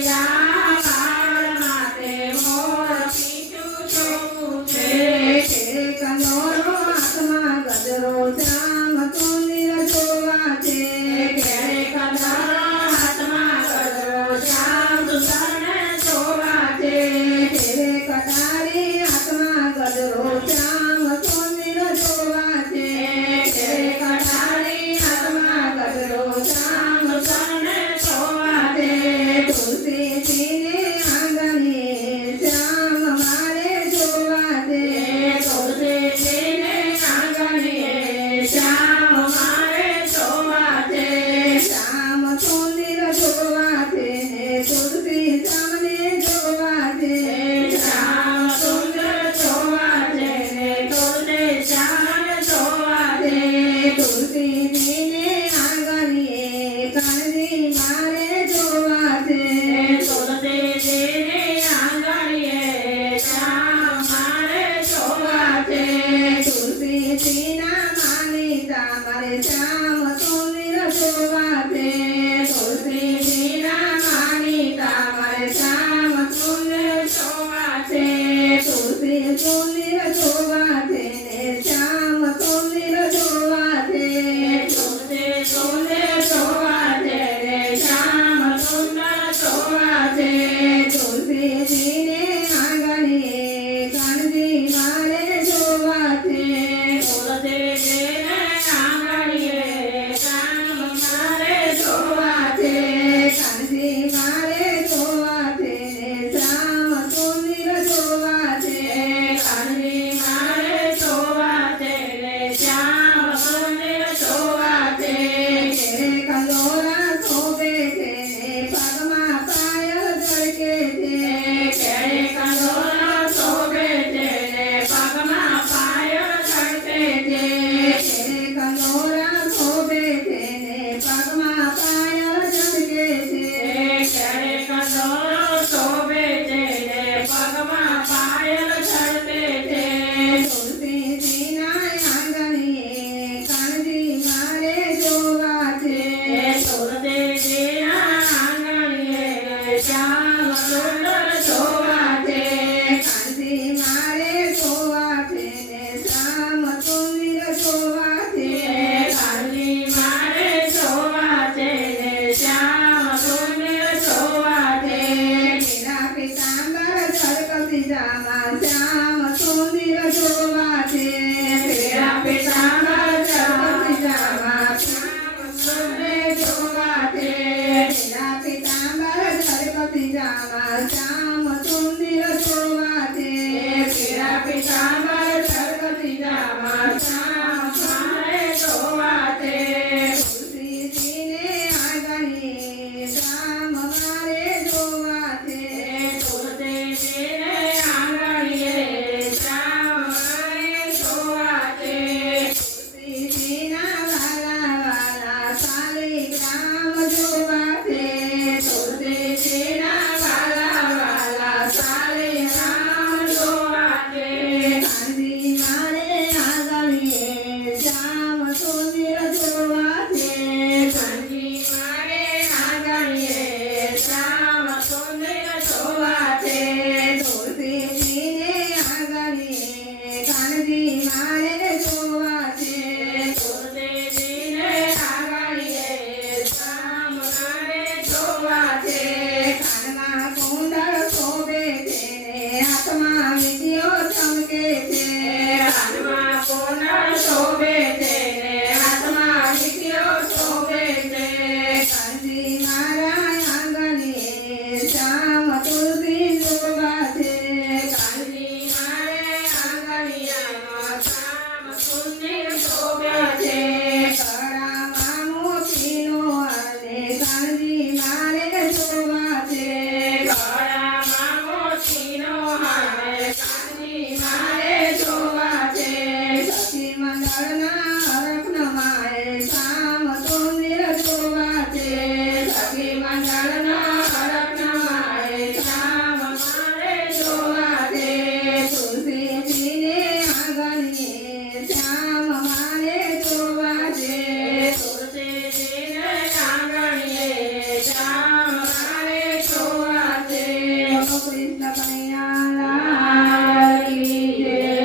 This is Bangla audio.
Yeah. আপনার শোভেছে Santana